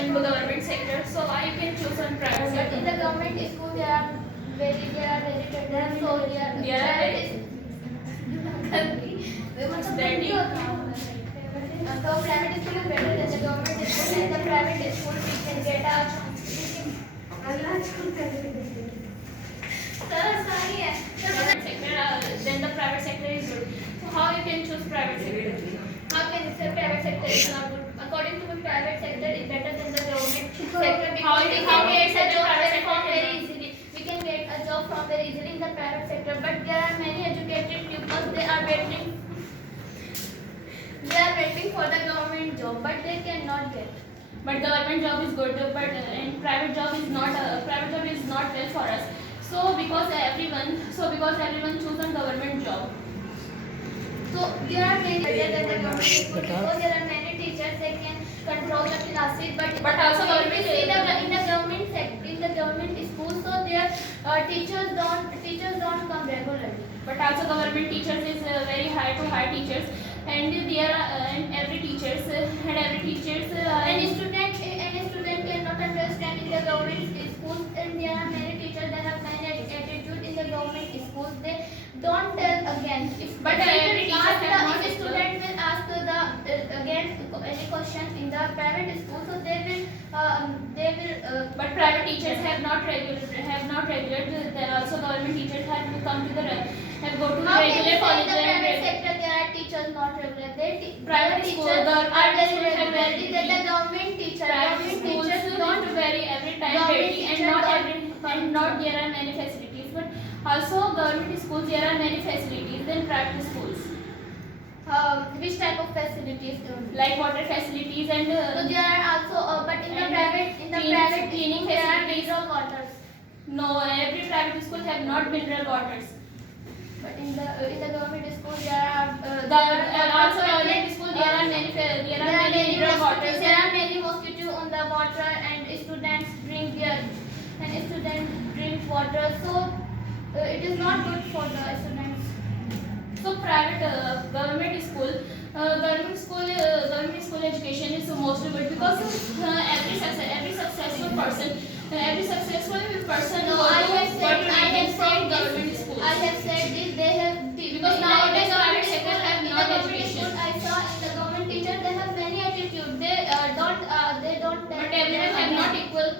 in the government sector, so why you can choose on private But sector? in the government school, there are very better. So There are very so private school is better than the government school. In the private school, we can get a then the private sector is good. So how you can choose private sector? how can you say private sector is not good? According to me, private sector is better than the government sector How because you we how can you get a say the job private from sector very cannot? easily. We can get a job from very easily in the private sector, but there are many educated people. They are waiting for the government job, but they cannot get. But government job is good, but and private job is not well for us. So because everyone choose on government job. So there are many better than the government school because there are many teachers they can control the classes. But also if we see government in the government school, so their teachers don't come regularly. but also government teachers is very high to high teachers, and there are and every teachers Any student cannot understand in the government schools, and there are many teachers that have many attitude in the government schools. They don't tell again. But every teacher If cannot the student will ask again any questions in the private school, so they will but private teachers have not regular. There also government teachers have to come to the have go to the How can you regular say college in the and private sector there are teachers not regular? Private teachers school, the are private very school have regular. very The government teachers don't vary every time Government ready, and teacher not don't- every and not there are many facilities. But also government schools there are many facilities than private schools, which type of facilities? like water facilities and So there are also, but in the and private cleaning there are facilities. mineral waters. No, every private school have not mineral waters. But in the government school there are Also government school there are many mineral waters. There are many mosquitoes on the water, and students drink water. So it is not good for the students. So private government school education is mostly good because every successful person No, I have from said government this. schools. I have said this. They have Because nowadays private sector have in the not government education. school, I saw in the government teacher they have many attitude. They don't. But everyone have not equal.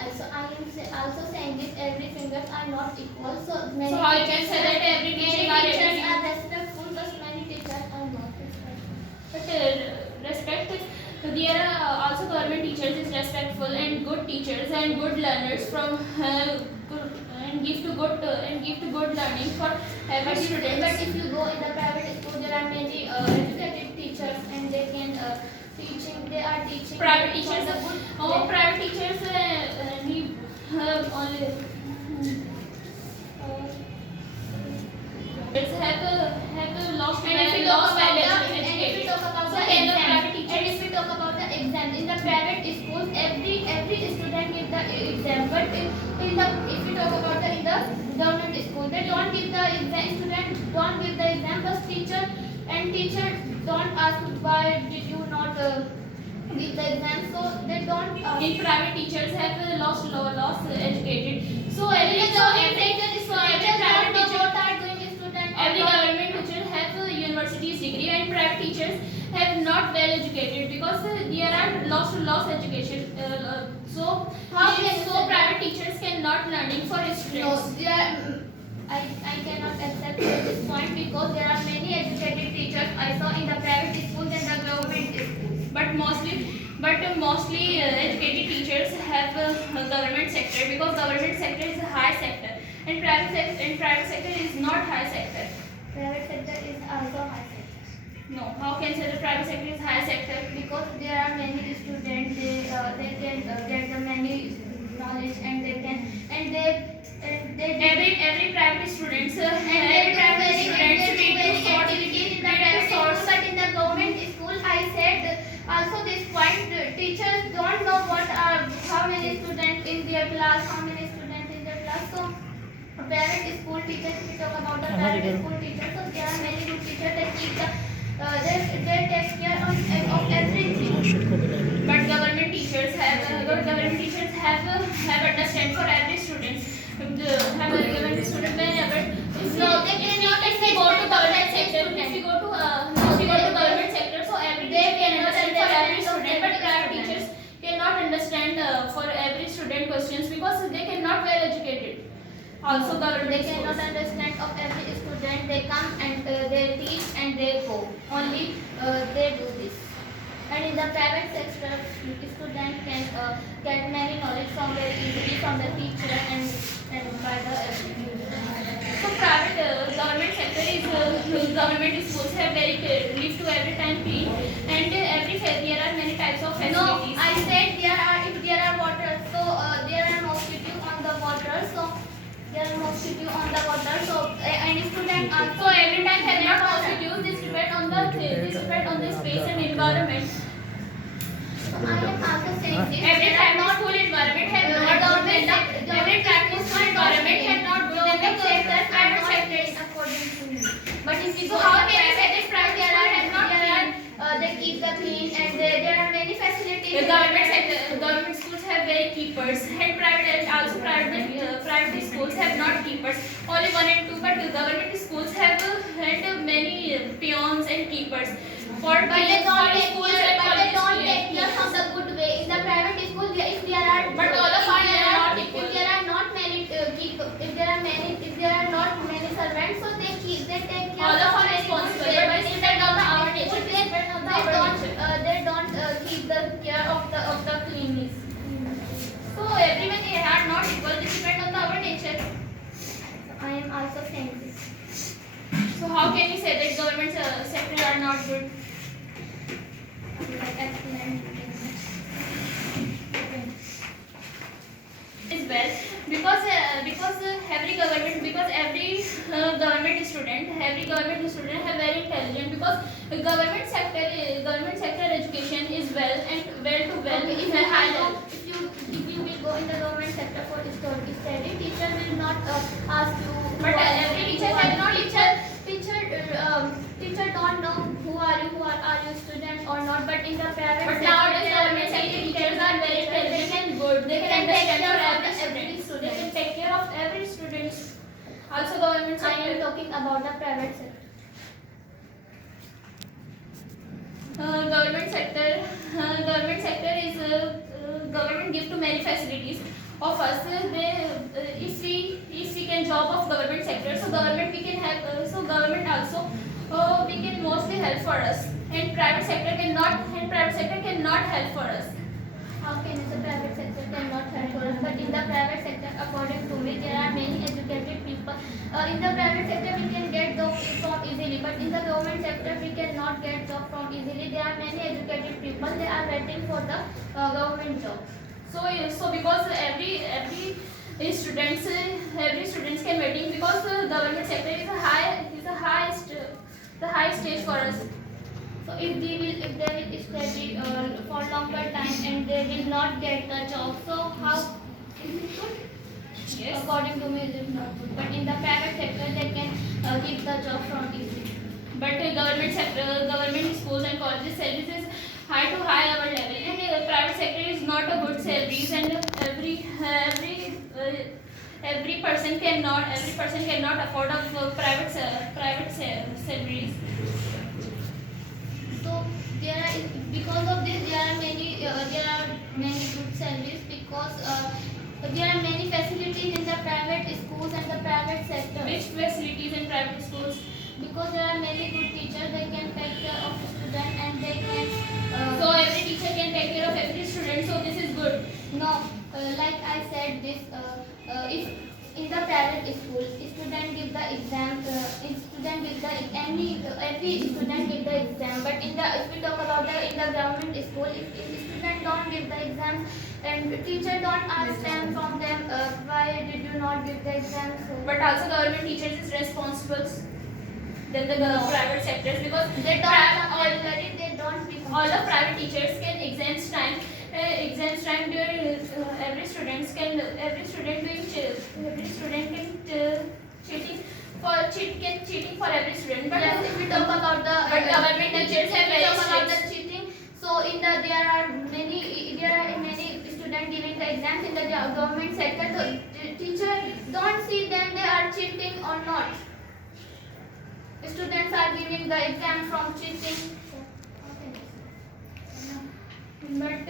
Also, I am also saying this. Every fingers are not equal. So many. So how you can say that every teacher are teachers attitude? are respectful, but many teachers are not respectful. But respect, there are also government teachers is respectful and good teachers and good learners from and give to good learning for every student. But if you go in the private school, there are many educated teachers, and they can teaching. They are teaching. Private for teachers, the good. private teachers need only have lost And if we talk about education. the So can the private teachers? and if we talk about the exam in the private schools, every student give the exam. But if we talk about in the government school, they don't give the exam. Students don't give the exam, but teacher don't ask why did you not give the exam. So they don't. In private teachers have lost educated. So every private teacher. what are doing students. Every government teacher have a university's degree, and private teachers have not well educated because there are lost education. So private teachers cannot learning for No, students. I cannot accept this point because there are many educated teachers I saw in the private schools and the government schools. But mostly educated teachers have government sector because government sector is a high sector, and private sector is not high sector. Private sector is also high sector No, how can say the private sector is high sector? because there are many students. They can get the many knowledge, and they can and they Every private students and every they private do students very need to sort activities in the need to private school, source. but in the government school I said also this point. Teachers don't know how many students in their class, so private school teachers, if we talk about the private school teachers, so there are many good teachers that keep the they take care of everything. But have a relevant student whenever. No, they cannot If we go to understand government the sector, student. if we go to government sector, so every teacher can understand for every student, but private teachers cannot understand for every student questions because they cannot well educated. Also, government They cannot schools. understand of every student. They come and they teach and they go. Only they do this. And in the private sector, student can get many knowledge from very easily from the teacher and by the So private government sector is government schools have very live to every time clean and there are many types of No, facilities. I said if there are water, so there are mosquito on the water, so there are mosquito on the water, so and student So every time have not mosquitoes. This depend on the space and environment. So I am also saying this. Every private school environment have not good than the every private school environment have not good than the private sector. According to me. But if you So go how to can you say private, that private school have not clean? they keep the clean and there are many facilities. The government schools have very keepers and private schools have not keepers. Only one and two, but the government schools have had many peons and keepers. But they don't take schools care. and But they don't colleges, take care from the good way. In the private school, if there are But all of us are not equal. if there are not many if there are not many servants, so they take care. All of from are very good responsible, way. but it depends on our nature. They, It depends on they our don't nature. they don't keep the care of the cleanliness. So everyone are not equal. This depends on our nature. I am also saying this. So how can you say that government sector are not good? Like excellent. Is well because every government student have very intelligent because government sector education is well and well to well Okay, in a high level. if you will go in the government sector for study, teacher will not ask you. But every teacher have not Teacher don't know who are you student or not. But in the private But sector, nowadays there are government many sector teachers are very intelligent and good. They can take understand care for of every every student. They can take care of every student. Also government I am sector. talking about the private sector. Government sector is government give to many facilities of us. If we can job of government sector, so government we can help. So government also we can mostly help for us. And private sector cannot help for us. How can the private sector cannot help for us? But in the private sector, according to me, there are many educated people. In the private sector, we can get jobs from easily, but in the government sector, we cannot get job from easily. There are many educated people. They are waiting for the government job. So because every students can waiting because government sector is the highest stage for us. So if they will study for longer time and they will not get the job, so how is it good? Yes. According to me, it is not good. But in the private sector, they can get the job from easily. But government sector, government schools and colleges salaries is high to high our level, and private sector is not a good salaries, and every person cannot afford of private salaries. So there are because of this there are many good salaries because there are many facilities in the private schools and the private sector. Which facilities in private schools? Because there are many good teachers, they can take care of the student and they can. So every teacher can take care of every student. So this is good. No, like I said, this if in the private school, student give the exam. Student give the every student give the exam. But if we talk about in the government school, if student don't give the exam and teacher don't ask them from them why did you not give the exam. So But also government teachers is responsible than the private sectors because they don't already they don't become. all the private teachers can exams time during every student cheating for every student. But Yes, if we talk about the government teachers have very talk about the strict. cheating, so there are many students giving the exams in the government sector. So teacher don't see them they are cheating or not. Students are giving the exam from cheating. But